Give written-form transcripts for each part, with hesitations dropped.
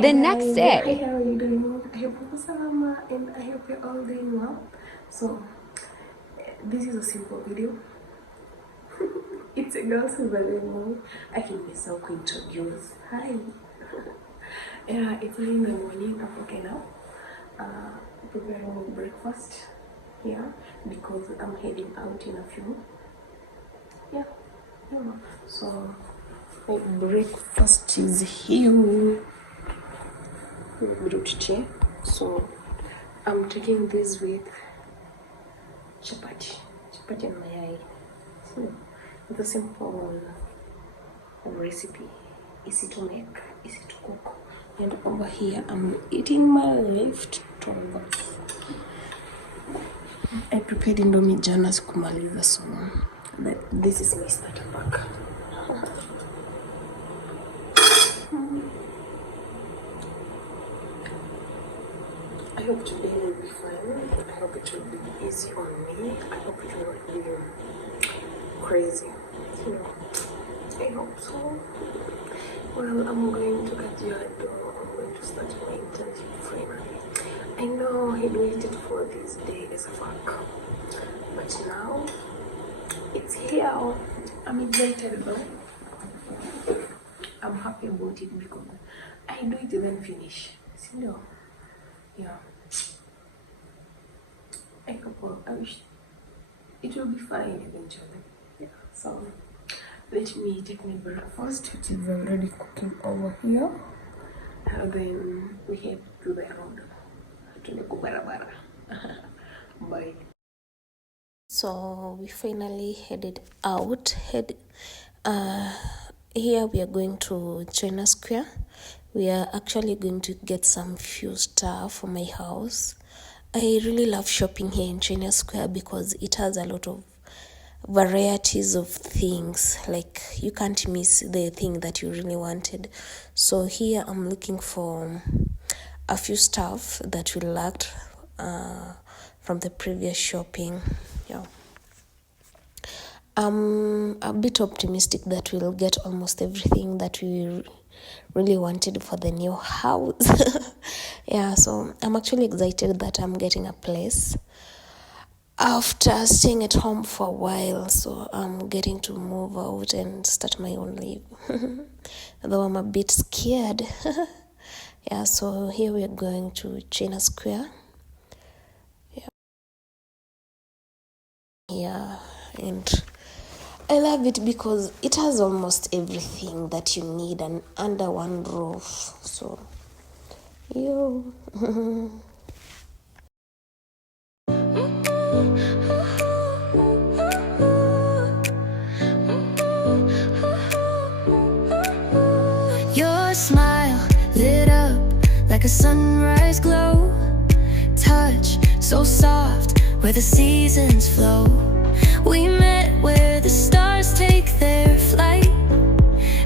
The next day. Hi, how are you doing? I hope you're Salama and I hope you're all doing well. So, this is a simple video. It's a girl who's very new. I can myself introduce. Hi. Yeah, it's early in the morning. I'm waking up, preparing breakfast here because I'm heading out in a few. Yeah, so my breakfast is here. So I'm taking this with chapati and mayai. So it's a simple recipe, easy to make, easy to cook. And over here I'm eating my leftovers. I prepared indomie jana sikumaliza, so this is my starter pack. I hope today will be fine. I hope it will be easy on me. I hope it will not be crazy. I hope so. Well, I'm going to Kajiado. I'm going to start my internship finally. I know I'd waited for this day as a fuck, but now it's here. I'm excited though. I'm happy about it because I do it then finish. Yeah. I wish it will be fine eventually. Yeah. So let me take my breakfast, which is already cooking over here. And then we head to the road. Bye. So we finally headed out. Here we are going to China Square. We are actually going to get some few stuff for my house. I really love shopping here in China Square because it has a lot of varieties of things. Like you can't miss the thing that you really wanted. So here I'm looking for a few stuff that we lacked from the previous shopping. Yeah. I'm a bit optimistic that we'll get almost everything that we really wanted for the new house. Yeah, so I'm actually excited that I'm getting a place after staying at home for a while. So I'm getting to move out and start my own life. Though I'm a bit scared. Yeah, so here we're going to China Square. Yeah, and I love it because it has almost everything that you need and under one roof. So, yo. Your smile lit up like a sunrise glow. Touch so soft where the seasons flow. We met where the stars take their flight.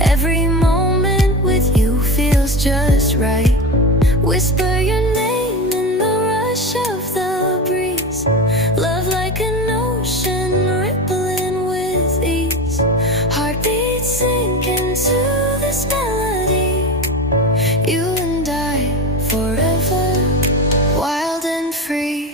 Every moment with you feels just right. Whisper your name in the rush of the breeze. Love like an ocean rippling with ease. Heartbeats sink into this melody. You and I forever, wild and free.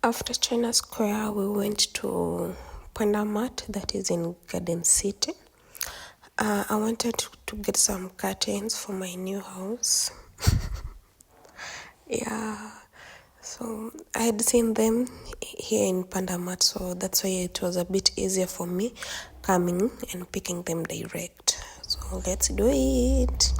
After China Square, we went to Panda Mart, that is in Garden City. I wanted to get some curtains for my new house. Yeah, So I had seen them here in Pandamat, so that's why it was a bit easier for me coming and picking them direct. So let's do it.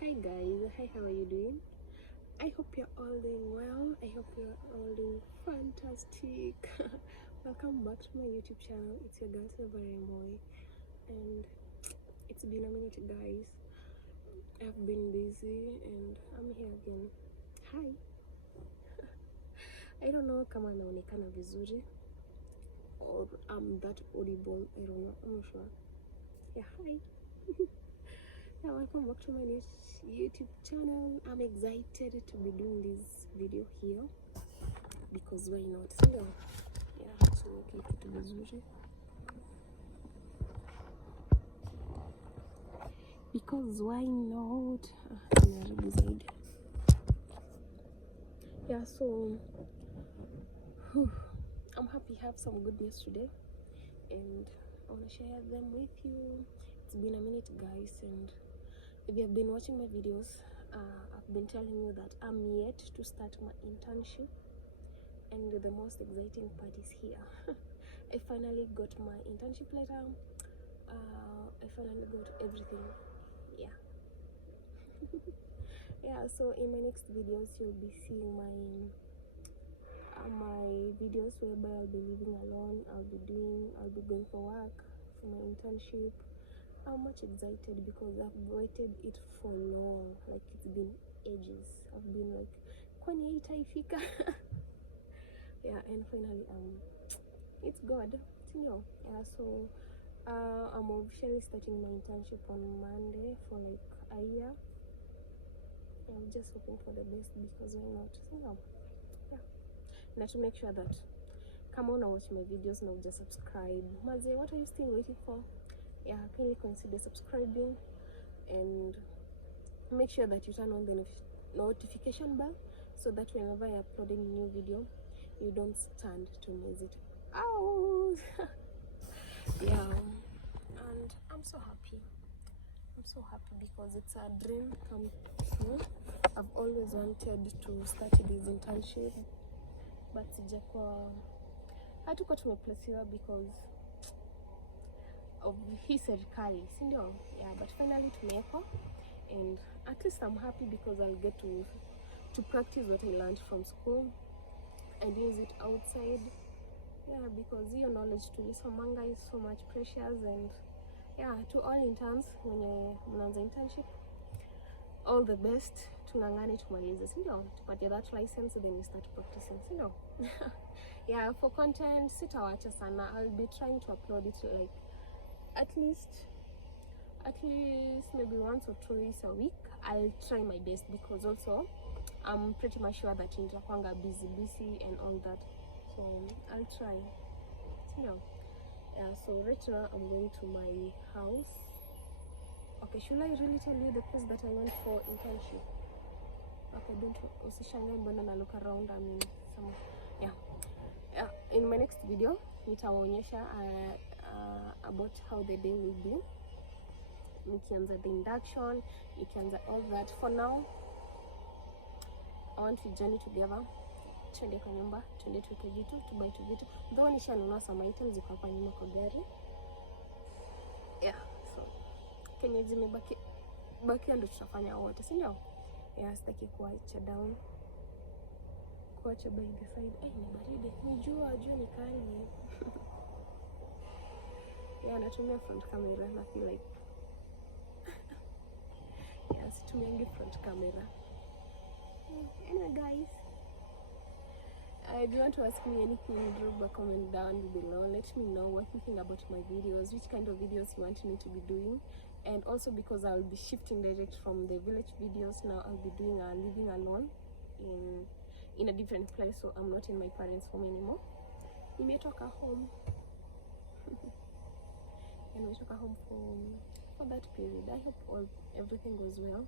Hi guys, hi, how are you doing? I hope you're all doing well. I hope you're all doing fantastic. Welcome back to my YouTube channel. It's your girl Silver, and it's been a minute guys. I've been busy and I'm here again. Hi. I don't know kama naonekana vizuri or I'm that audible. I don't know. I'm not sure. Yeah, hi. Yeah, welcome back to my new YouTube channel. I'm excited to be doing this video here because why not? So yeah, so kitu vizuri because why not? Yeah, so I'm happy I have some good news today and I want to share them with you. It's been a minute guys, and if you have been watching my videos, I've been telling you that I'm yet to start my internship, and the most exciting part is here. I finally got my internship letter. I finally got everything. Yeah. Yeah, so in my next videos you'll be seeing my videos whereby I'll be living alone. I'll be going for work for my internship. I'm much excited because I've waited it for long. Like, it's been ages. I've been like, kwani haitaifika? Yeah, and finally it's good. Yeah, so I'm officially starting my internship on Monday for like a year. I'm just hoping for the best because why not? Yeah. Now to make sure that kama una watch my videos na uja subscribe, maze, what are you still waiting for? Yeah, kindly consider subscribing and make sure that you turn on the notification bell so that whenever I upload a new video, you don't stand to miss it out. Yeah, and I'm so happy. I'm so happy because it's a dream come true. I've always wanted to start this internship, but hatuko tumeplacewa because of hii serikali, si ndio? Yeah, but finally tumewekwa, and at least I'm happy because I'll get to practice what I learned from school and use it outside. Yeah, because your knowledge tulisomanga is so much precious. And yeah, to all interns wenye mnaanza internship, all the best. Tungangane tumalize, si ndio? Tupatie that license, then we start practicing, si ndio? Yeah, for content sitawacha sana. I'll be trying to upload it like at least maybe once or twice a week. I'll try my best because also I'm pretty much sure that nitakwanga busy and all that, so I'll try, you know. Yeah, so right now I'm going to my house. Okay, should I really tell you the place that I went for internship? Okay, don't usishangae mbona na look around. I mean, some, yeah. In my next video nitawaonyesha about how the day will be, nikianza the induction, nikianza all that. For now I want to journey together. Twende kwa nyumba, twende tuweke vitu, tubuy tu vitu. Though nishanunua some items ziko hapa nyuma kwa gari. Yeah, so kenye zimebaki ndo tutafanya wote, si ndio? Yeah, sitaki kuacha down, kuacha by the side. Ni baridi, jua ni kali. Yeah, natumia front camera na feel like yeah, situmiangi front camera. Anyway guys, if you want to ask me anything, drop a comment down below. Let me know what you think about my videos, which kind of videos you want me to be doing. And also because I'll be shifting direct from the village videos, now I'll be doing a living alone in a different place, so I'm not in my parents' home anymore. Nimetoka home. And nimetoka home for that period. I hope everything goes well.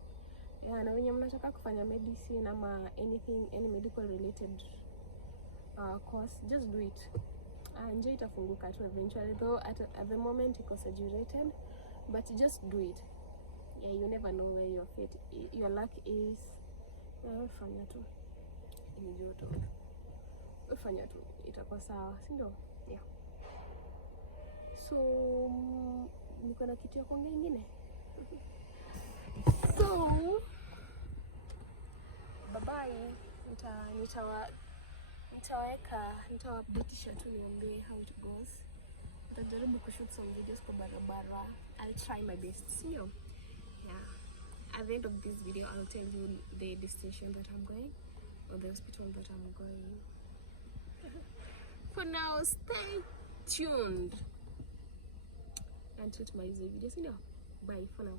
Yeah, na wenye mnataka kufanya medicine ama anything, any medical related course, just do it. Njia itafunguka tu eventually, though at the moment iko saturated, but just do it. Yeah, you never know where your luck is. Fanya tu ni joto, fanya tu itakuwa sawa, si ndio? Yeah, so niko na kitu ya kuongea ingine. So bye bye. Nitawaupdateisha tu niambie how it goes. Nitajaribu kushoot some videos kwa barabara. I'll try my best, sio? Yeah. At the end of this video, I'll tell you the destination that I'm going, or the hospital that I'm going. For now, stay tuned until tomorrow's video, sio? Bye for now.